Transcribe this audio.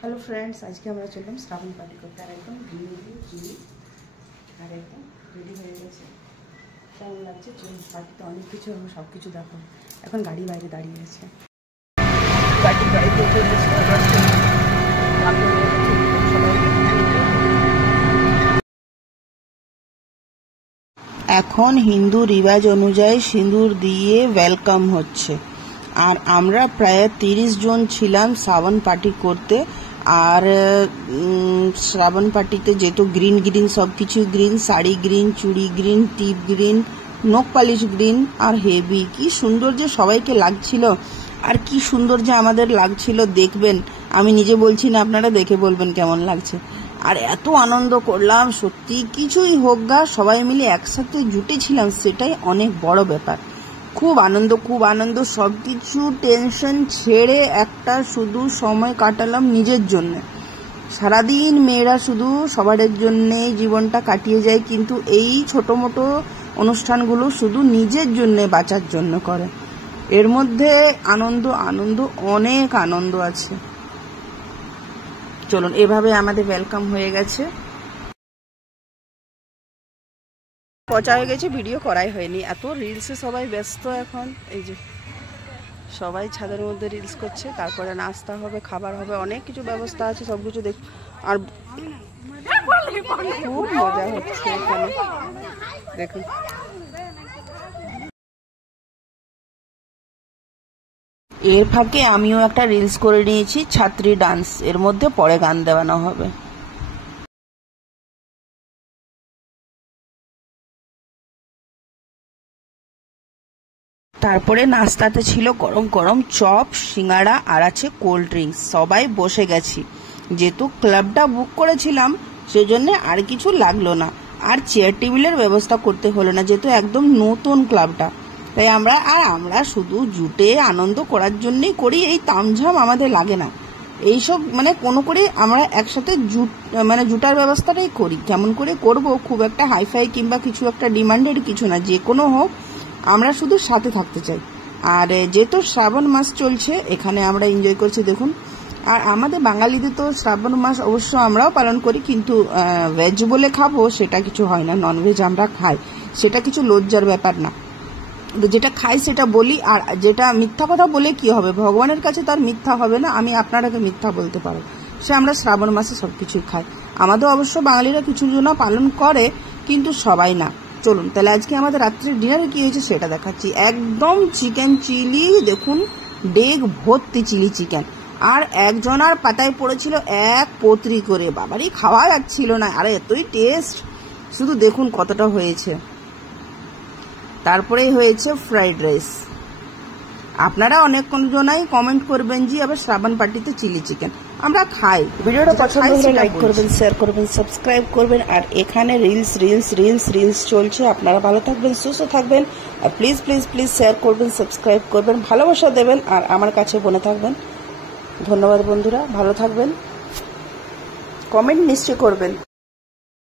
Hello friends, आज के আমরা চললাম শ্রাবণ পার্টি করতে। আর একদম ভিড় আর একদম রেডি হয়ে গেছে। কেমন লাগছে চলুন, পার্টিতে অনেক কিছু এবং সব কিছু দেখো। এখন গাড়ি বাইরে দাঁড়িয়ে আছে, এখন হিন্দু রিবাজ অনুযায়ী সিঁদুর দিয়ে ওয়েলকাম হচ্ছে। আর আমরা প্রায় 30 জন ছিলাম শ্রাবণ পার্টি করতে। আর শ্রাবণ পার্টিতে যেহেতু গ্রিন গ্রিন সব কিছু গ্রিন, শাড়ি গ্রিন, চুড়ি গ্রিন, টিপ গ্রিন, নখ পালিশ গ্রিন, আর হেভি কি সুন্দর যে সবাইকে লাগছিল। আর কি সুন্দর যে আমাদের লাগছিল, দেখবেন। আমি নিজে বলছি না, আপনারা দেখে বলবেন কেমন লাগছে। আর এত আনন্দ করলাম, সত্যি কিছুই হোক গা, সবাই মিলে একসাথে জুটেছিলাম, সেটাই অনেক বড় ব্যাপার। খুব আনন্দ, সব কিছু টেনশন ছেড়ে একটা শুধু সময় কাটালাম নিজের জন্য। সারাদিন মেয়েরা শুধু সবার জন্যে জীবনটা কাটিয়ে যায়, কিন্তু এই ছোট মোটো অনুষ্ঠানগুলো শুধু নিজের জন্য বাঁচার জন্য করে। এর মধ্যে আনন্দ অনেক আনন্দ আছে। চলুন, এভাবে আমাদের ওয়েলকাম হয়ে গেছে। পচা হয়ে গেছে, ভিডিও করাই হয়নি, এত রিলসে সবাই ব্যস্ত এখন। এই যে সবাই ছাদের মধ্যে রিলস করছে, তারপরে নাস্তা হবে, খাবার হবে, অনেক কিছু ব্যবস্থা আছে, সব কিছু দেখ। আর খুব মজা হচ্ছে এখানে, দেখুন। এর ফাঁকে আমিও একটা রিলস করে নিয়েছি, ছাত্রী ডান্স, এর মধ্যে পরে গান দেওয়ানো হবে। তারপরে নাস্তাতে ছিল গরম গরম চপ, সিঙ্গাড়া, আর আছে কোল্ড ড্রিঙ্কস। সবাই বসে গেছি, যেহেতু ক্লাবটা বুক করেছিলাম সেজন্য আর কিছু লাগলো না, আর চেয়ার টেবিলের ব্যবস্থা করতে হলো না, যেহেতু একদম নতুন ক্লাবটা। তাই আমরা শুধু জুটে আনন্দ করার জন্যই করি, এই তামঝাম আমাদের লাগে না। এইসব কোনো করে আমরা একসাথে জুটার ব্যবস্থাটাই করি। কেমন করে করব, খুব একটা হাইফাই কিংবা কিছু একটা ডিমান্ডেড কিছু না, যে কোনো হোক, আমরা শুধু সাথে থাকতে চাই। আর যেহেতু শ্রাবণ মাস চলছে, এখানে আমরা এনজয় করছি, দেখুন। আর আমাদের বাঙালিদের তো শ্রাবণ মাস অবশ্য আমরাও পালন করি, কিন্তু ভেজ বলে খাবো সেটা কিছু হয় না, ননভেজ আমরা খাই, সেটা কিছু লজ্জার ব্যাপার না। যেটা খাই সেটা বলি, আর যেটা মিথ্যা কথা বলে কি হবে, ভগবানের কাছে তার মিথ্যা হবে না, আমি আপনারাকে মিথ্যা বলতে পারো। সে আমরা শ্রাবণ মাসে সবকিছুই খাই। আমাদের অবশ্য বাঙালিরা কিছু জনা পালন করে, কিন্তু সবাই না। চলুন তাহলে আজকে আমাদের রাত্রির ডিনারে কি হয়েছে সেটা দেখাচ্ছি। একদম চিকেন চিলি, দেখুন, ডেক ভর্তি চিলি চিকেন। আর একজনার পাতায় পড়েছিল এক পত্রি করে, বাবারই খাওয়া যাচ্ছিল না, আর এতই টেস্ট, শুধু দেখুন কতটা হয়েছে। তারপরেই হয়েছে ফ্রাইড রাইস। আপনারা অনেক জনাই কমেন্ট করবেন যে আবার শ্রাবণ পার্টিতে চিলি চিকেন, আমরা খাই। ভিডিওটা পছন্দ হলে লাইক করবেন, শেয়ার করবেন, সাবস্ক্রাইব করবেন। আর এখানে রিলস চলছে। আপনারা ভালো থাকবেন, সুস্থ থাকবেন, আর প্লিজ শেয়ার করবেন, সাবস্ক্রাইব করবেন, ভালোবাসা দেবেন, আর আমার কাছে বনে থাকবেন। ধন্যবাদ বন্ধুরা, ভালো থাকবেন, কমেন্ট নিশ্চয় করবেন।